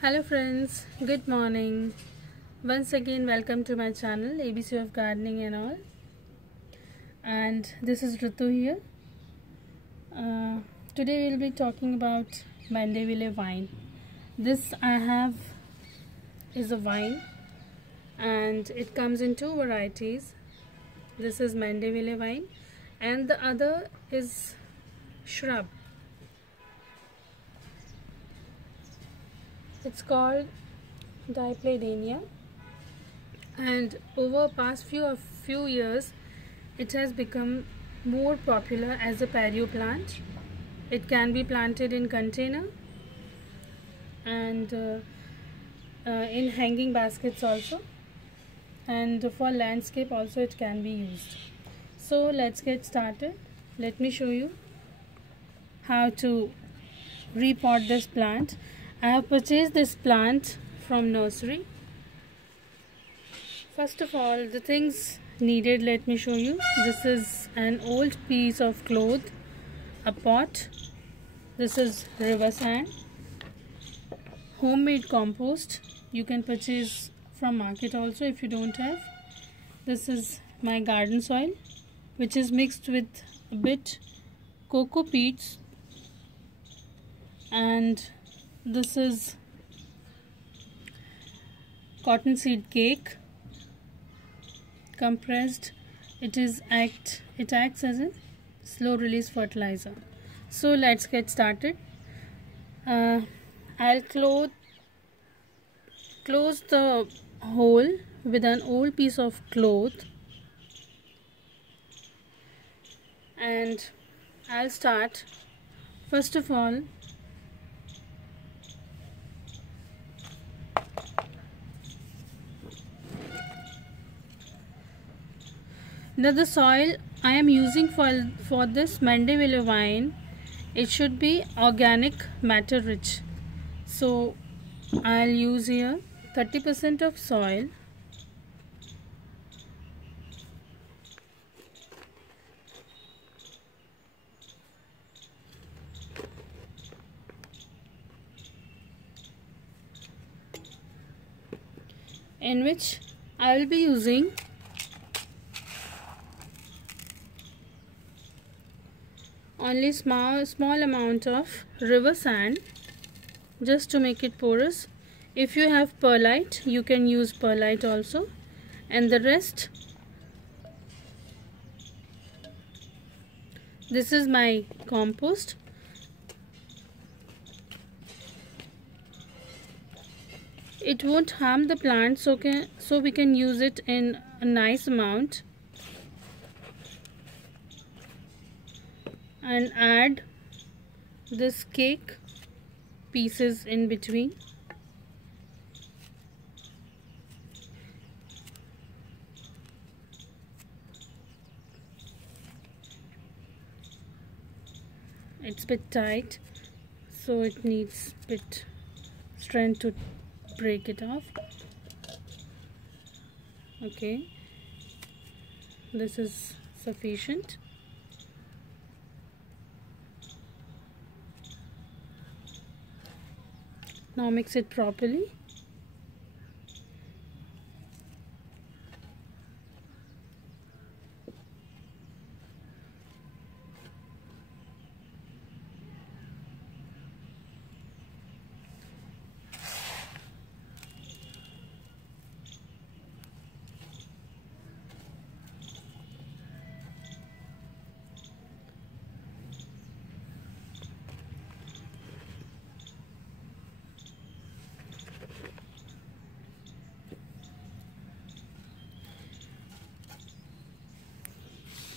Hello friends, good morning. Once again welcome to my channel ABC of Gardening and all. And this is Ritu here. Today we will be talking about Mandeville vine. This I have is a vine and it comes in two varieties. This is Mandeville vine and the other is shrub. It's called Dipladenia, and over past few years it has become more popular as a patio plant. It can be planted in container and in hanging baskets also, and for landscape also it can be used. So let's get started. Let me show you how to repot this plant. I have purchased this plant from nursery. First of all, the things needed, let me show you. This is an old piece of cloth, a pot. This is river sand, homemade compost. You can purchase from market also if you don't have. This is my garden soil, which is mixed with a bit cocoa peats, and this is cottonseed cake compressed. It acts as a slow release fertilizer. So let's get started. I'll close the hole with an old piece of cloth, and I'll start. First of all, now the soil I am using for this Mandeville vine, it should be organic matter rich. So I'll use here 30% of soil, in which I will be using only small amount of river sand, just to make it porous. If you have perlite, you can use perlite also, and the rest, this is my compost. It won't harm the plant, so we can use it in a nice amount. And add this cake pieces in between. It's a bit tight, so it needs a bit strength to break it off. Okay, this is sufficient. Now mix it properly.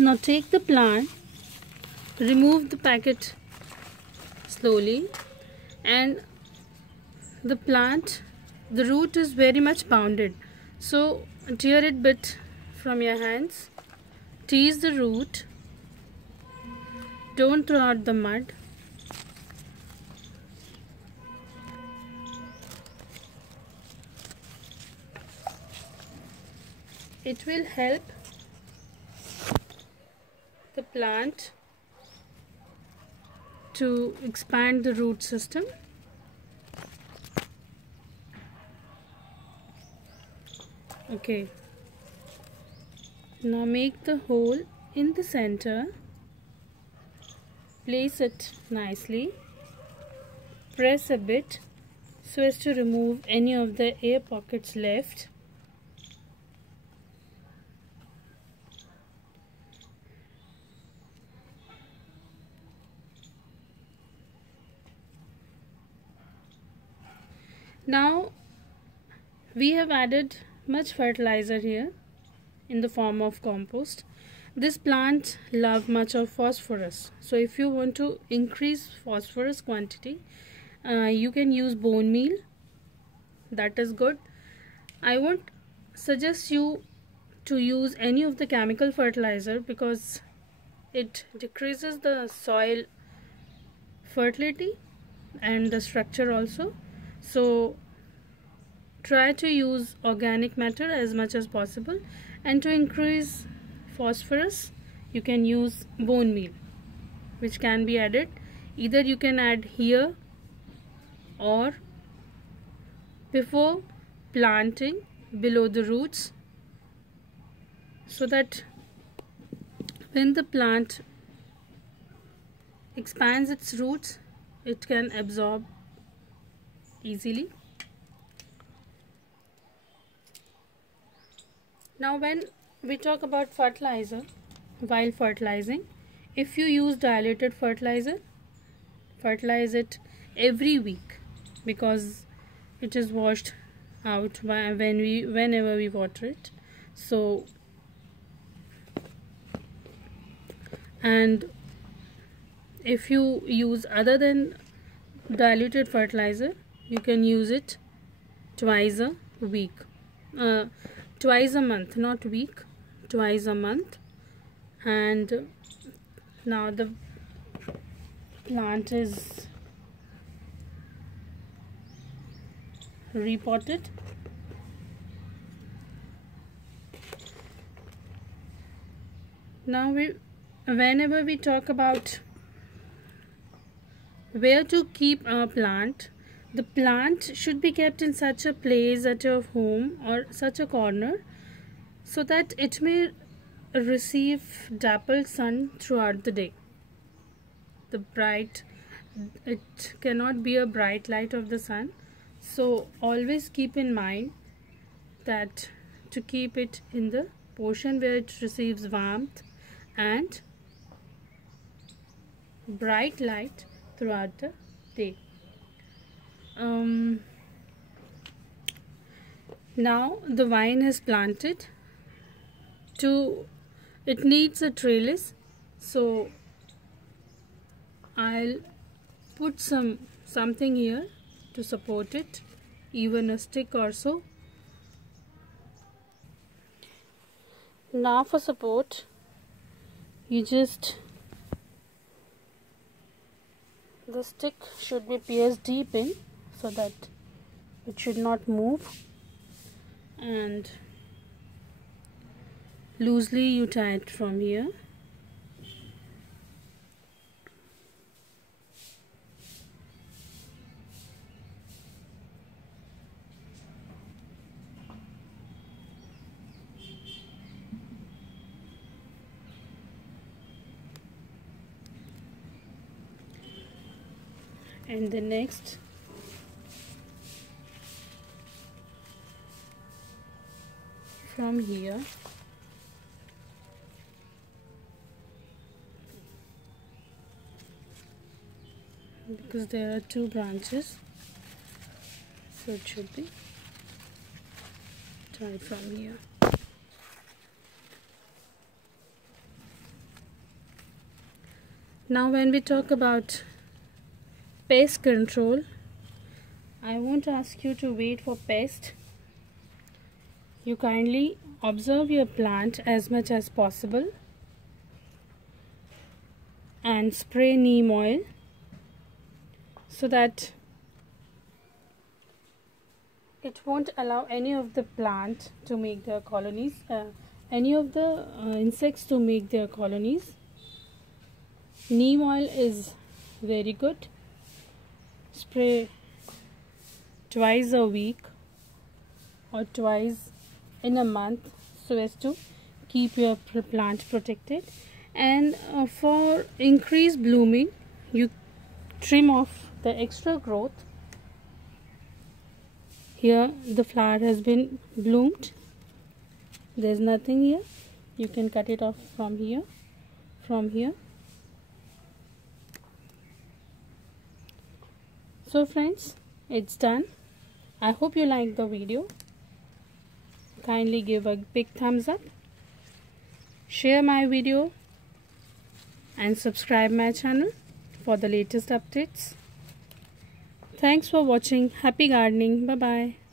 Now take the plant, remove the packet slowly, and the plant, the root is very much bounded, so tear it bit from your hands, tease the root, don't throw out the mud. It will help the plant to expand the root system. Okay, now make the hole in the center, place it nicely, press a bit so as to remove any of the air pockets left. Now we have added much fertilizer here in the form of compost. This plant loves much of phosphorus, so if you want to increase phosphorus quantity, you can use bone meal. That is good. I won't suggest you to use any of the chemical fertilizer because it decreases the soil fertility and the structure also. So try to use organic matter as much as possible, and to increase phosphorus you can use bone meal, which can be added. Either you can add here or before planting below the roots, so that when the plant expands its roots it can absorb easily. Now when we talk about fertilizer, while fertilizing, if you use diluted fertilizer, fertilize it every week, because it is washed out whenever we water it. So, and if you use other than diluted fertilizer, you can use it twice a week, twice a month, not week, twice a month. And now the plant is repotted. Now whenever we talk about where to keep our plant, the plant should be kept in such a place at your home or such a corner so that it may receive dappled sun throughout the day. It cannot be a bright light of the sun, so always keep in mind that to keep it in the portion where it receives warmth and bright light throughout the day. Now the vine is planted. It needs a trellis, so I'll put something here to support it, even a stick or so. Now for support, the stick should be pierced deep in so that it should not move, and loosely you tie it from here. And the next from here, because there are two branches, so it should be tied from here. Now when we talk about pest control, I won't ask you to wait for pest. You kindly observe your plant as much as possible and spray neem oil so that it won't allow any of the plant to make their colonies, any of the insects to make their colonies. Neem oil is very good. Spray twice a week or twice in a month so as to keep your plant protected. And for increased blooming, you trim off the extra growth. Here the flower has been bloomed, there's nothing here. You can cut it off from here, So friends, it's done. I hope you liked the video. Kindly give a big thumbs up, share my video and subscribe my channel for the latest updates. Thanks for watching. Happy gardening. Bye bye.